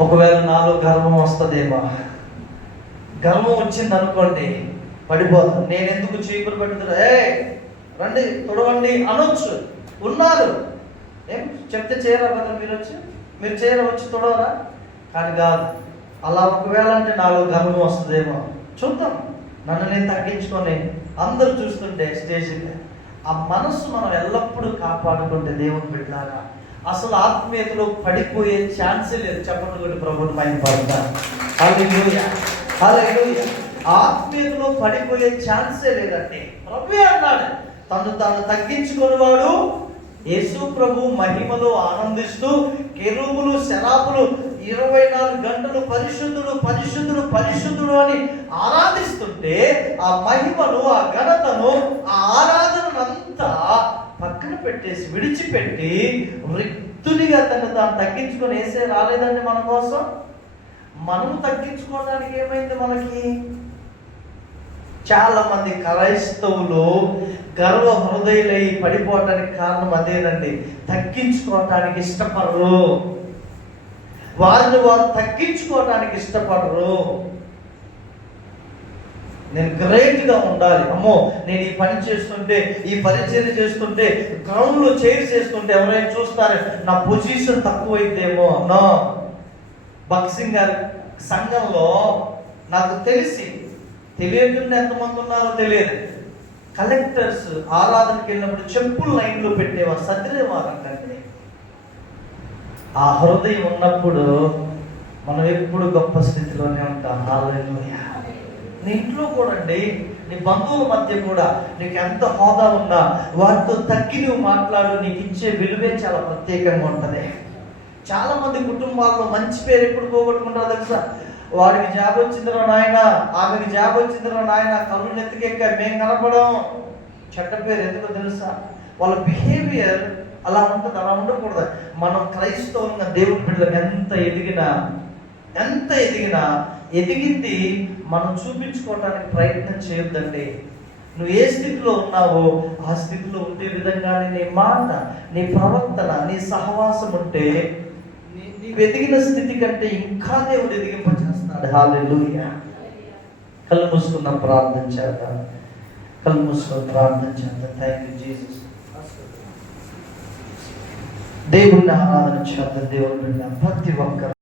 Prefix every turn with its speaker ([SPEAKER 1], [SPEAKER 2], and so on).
[SPEAKER 1] ఒకవేళ నాలో గర్వం వస్తుందేమో. గర్వం వచ్చింది అనుకోండి పడిపోతాను నేను ఎందుకు చీపులు పెట్టుతున్నా? ఏ రండి తుడవండి అనొచ్చు. ఉన్నారు. ఏం చెప్తే చేయరా కదా మీరు వచ్చి? మీరు చేయరా వచ్చి తుడవరా? కానీ కాదు. అలా ఒకవేళ అంటే నాలో గర్వం వస్తుందేమో. చూద్దాం. నన్ను నేను తగ్గించుకొని అందరూ చూస్తుంటే స్టేజ్ ఆ మనస్సు మనం ఎల్లప్పుడూ కాపాడుకుంటే దేవుని బిడ్డారా అసలు ఆత్మీయతలో పడిపోయే ఛాన్సే లేదు. చెప్పండి కూడా ప్రభుత్వం పైన పడతారు ఆత్మీయతలో పడిపోయే ఛాన్సే లేదండి. ప్రభు అన్నాడు. తను తను తగ్గించుకునేవాడు యేసు ప్రభు మహిమలో ఆనందిస్తూ కెరువులు శరాపులు ఇరవై నాలుగు గంటలు పరిశుద్ధుడు పరిశుద్ధుడు పరిశుద్ధుడు అని ఆరాధిస్తుంటే ఆ మహిమను ఆ ఘనతను ఆ ఆరాధనంతా పక్కన పెట్టేసి విడిచిపెట్టి రిక్తునిగా తను తాను తగ్గించుకొని వేసే రాలేదండి మన కోసం? మనం తగ్గించుకోవడానికి ఏమైంది మనకి? చాలా మంది క్రైస్తవులు గర్వ హృదయులై పడిపోవటానికి కారణం అదేనండి. తగ్గించుకోవటానికి ఇష్టపడరు. వారిని వారు తగ్గించుకోవటానికి ఇష్టపడరు. నేను గ్రేట్గా ఉండాలి. అమ్మో నేను ఈ పని చేస్తుంటే ఈ పరిచయం చేస్తుంటే గ్రౌండ్లో చైర్ చేస్తుంటే ఎవరైనా చూస్తారే నా పొజిషన్ తక్కువైతేమో నో బక్సింగ్ సంఘంలో నాకు తెలిసి తెలియకుండా ఎంతమంది ఉన్నారో తెలియదు. కలెక్టర్స్ ఆరాధనకి వెళ్ళినప్పుడు చెప్పులు లైన్లో పెట్టేవారు సదిరేవారంటే ఆ హృదయం ఉన్నప్పుడు మనం ఎప్పుడు గొప్ప స్థితిలోనే ఉంటాం. ఆలయంలో నీ ఇంట్లో కూడా అండి నీ బంధువుల మధ్య కూడా నీకు ఎంత హోదా ఉన్నా వారితో తగ్గి నువ్వు మాట్లాడు నీకు ఇచ్చే విలువే చాలా ప్రత్యేకంగా ఉంటుంది. చాలా మంది కుటుంబాల్లో మంచి పేరు ఎప్పుడు పోగొట్టుకుంటారో తెలుసా? వాడికి జాబ్ వచ్చిందిరా నాయన ఆమెకి జాబ్ వచ్చిందిరా నాయన కళ్ళు ఎత్తుకెక్క మేము కనపడం. చెడ్డ పేరు ఎందుకో తెలుసా? వాళ్ళ బిహేవియర్ అలా ఉంటుంది అలా ఉండకూడదు. మనం క్రైస్తవంగా దేవుడి బిడ్డలకు ఎంత ఎదిగినా ఎంత ఎదిగినా ఎదిగింది మనం చూపించుకోవడానికి ప్రయత్నం చేయొద్దండి. నువ్వు ఏ స్థితిలో ఉన్నావో ఆ స్థితిలో ఉండే విధంగానే నీ మాట నీ ప్రవర్తన నీ సహవాసం ఉంటే నీ ఎదిగిన స్థితి కంటే ఇంకా దేవుడు ఎదిగింపచేస్తున్నాడు హాలెలూయా కళ్ళు మూసుకున్న ప్రార్థన చేద్దాం. కళ్ళు మూసుకొని ప్రార్థన చేద్దాం. థ్యాంక్ యూ జీసస్ దేవుడిని ఆరాధన చేద్దాం. దేవుని ప్రతి ఒక్కరు.